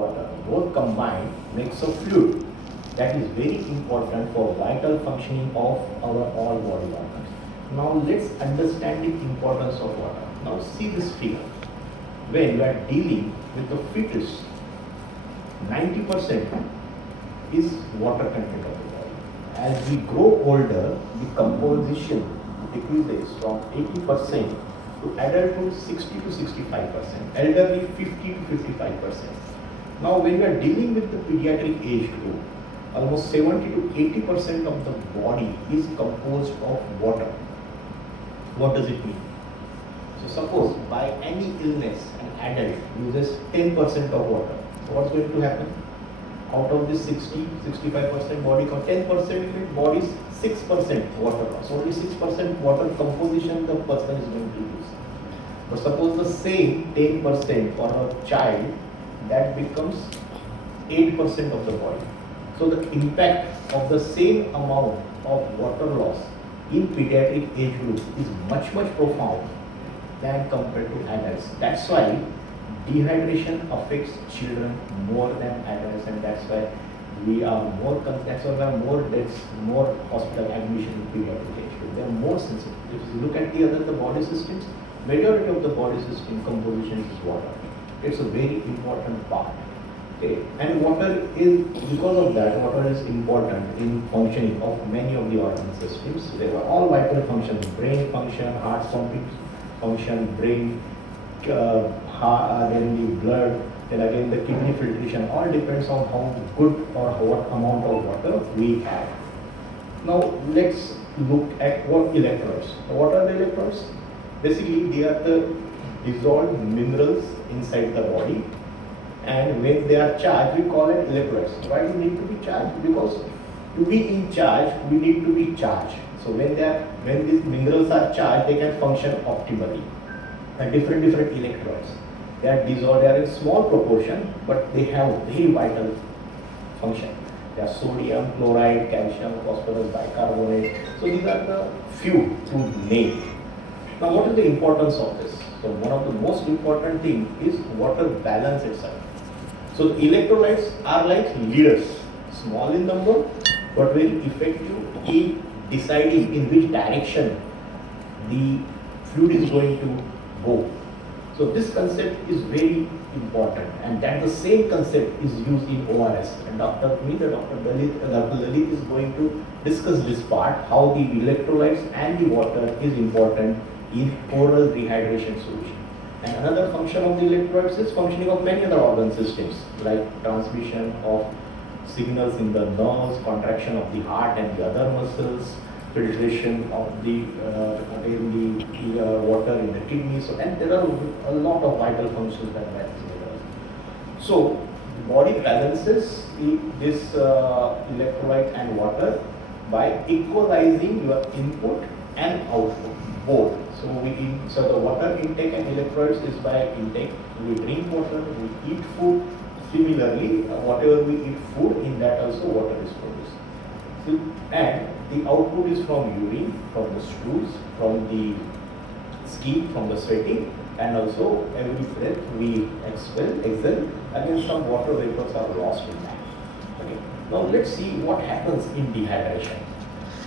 water, both combined makes a fluid that is very important for vital functioning of our all body organs. Now let's understand the importance of water. Now see this figure. When you are dealing with the fetus, 90% is water content of the body. As we grow older, the composition decreases from 80% to adulthood 60 to 65%, elderly 50 to 55%. Now when we are dealing with the pediatric age group, almost 70 to 80% of the body is composed of water. What does it mean? So suppose by any illness an adult uses 10% of water. So what's going to happen? Out of this 65% body, 10% body is 6% water loss. Only 6% water composition the person is going to use. But suppose the same 10% for a child, that becomes 8% of the body. So the impact of the same amount of water loss in pediatric age group is much profound than compared to adults. That's why dehydration affects children more than adults, and that's why we are more deaths, more hospital admission in pediatric age group. They are more sensitive. If you look at the body systems, majority of the body system composition is water. It's a very important part. Okay. And water is, because of that, water is important in functioning of many of the organ systems. They are all vital functions: brain function, heart pumping function, brain, then the blood, then again the kidney filtration. All depends on how good or what amount of water we have. Now let's look at what electrolytes. What are the electrolytes? Basically, they are the dissolved minerals inside the body, and when they are charged, we call it electrolytes. Why do we need to be charged? Because to be in charge, we need to be charged. So when these minerals are charged, they can function optimally. And different electrolytes, they are dissolved. They are in small proportion, but they have very vital function. They are sodium, chloride, calcium, phosphorus, bicarbonate. So these are the few to name. Now, what is the importance of this? So one of the most important thing is water balance itself. So the electrolytes are like leaders, small in number, but very effective in deciding in which direction the fluid is going to go. So this concept is very important, and that the same concept is used in ORS. And Dr. Lalit is going to discuss this part, how the electrolytes and the water is important in oral dehydration solution. And another function of the electrolytes is functioning of many other organ systems, like transmission of signals in the nerves, contraction of the heart and the other muscles, filtration of the water in the kidneys. So, and there are a lot of vital functions that does. So the body balances this electrolyte and water by equalizing your input and output both. So the water intake and electrolytes is by intake. We drink water, we eat food. Similarly, whatever we eat food, in that also water is produced. So, and the output is from urine, from the stools, from the skin, from the sweating, and also every breath we exhale, again some water vapors are lost in that. Okay. Now let's see what happens in dehydration.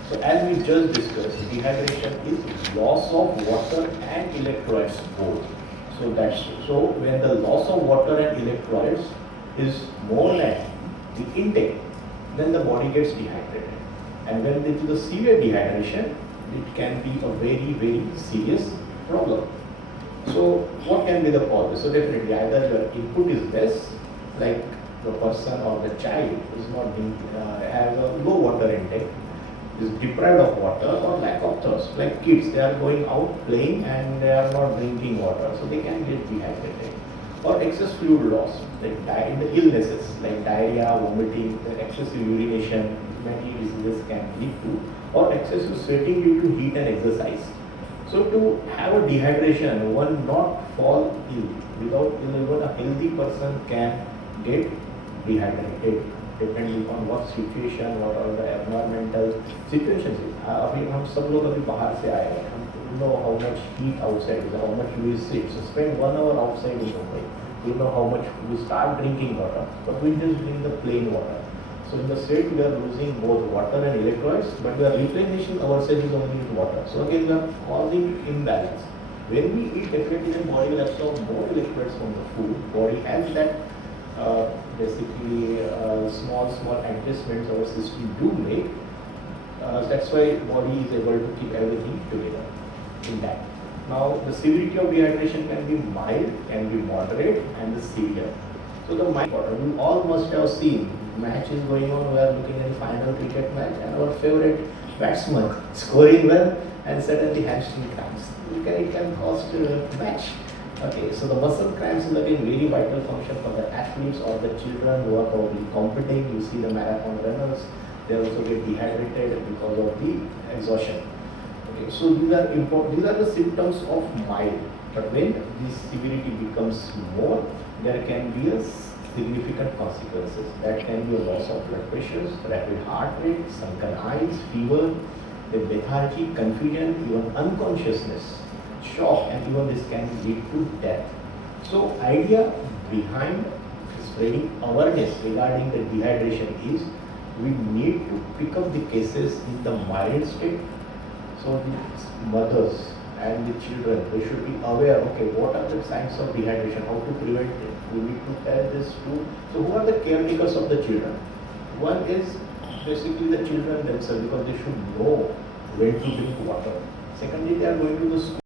So as we just discussed, dehydration is loss of water and electrolytes both. So when the loss of water and electrolytes is more than the intake, then the body gets dehydrated. And when it is a severe dehydration, it can be a very serious problem. So what can be the cause? So definitely either your input is less, like the person or the child is not has a low water intake, is deprived of water, or lack of thirst. Like kids, they are going out playing and they are not drinking water, so they can get dehydrated. Or excess fluid loss, like in the illnesses like diarrhea, vomiting, excessive urination, many diseases can lead to, or excessive sweating due to heat and exercise. So to have a dehydration, one not fall ill. Without ill, even a healthy person can get dehydrated, depending on what situation, what are the environmental situations. अभी हम सब लोग अभी बाहर से आए हैं, हम know how much heat outside is, how much we sit. So spend 1 hour outside in Mumbai. you know how much we start drinking water, but we just drink the plain water. So in the state we are losing both water and electrolytes, but we are replenishing ourselves only with water. So again we are causing imbalance. When we eat, definitely the body will absorb more electrolytes from the food. Body has that basically small adjustments our system do make. That's why body is able to keep everything together in that. Now the severity of dehydration can be mild, can be moderate, and the severe. So the mild water, we all must have seen match is going on, we are looking at the final cricket match and our favorite batsman scoring well and suddenly hamstring cramps. It can cause match. Okay, so the muscle cramps is again very vital function for the athletes or the children who are probably competing. You see the marathon runners, they also get dehydrated because of the exhaustion. Okay, so these are important. These are the symptoms of mild. But when this severity becomes more, there can be a significant consequences. That can be a loss of blood pressure, rapid heart rate, sunken eyes, fever, the lethargy, confusion, even unconsciousness, shock, and even this can lead to death. So idea behind spreading awareness regarding the dehydration is we need to pick up the cases in the mild state. So the mothers and the children, they should be aware, okay, what are the signs of dehydration, how to prevent it. We need to tell this to, so who are the caretakers of the children? One is basically the children themselves, because they should know when to drink water. Secondly, they are going to the school.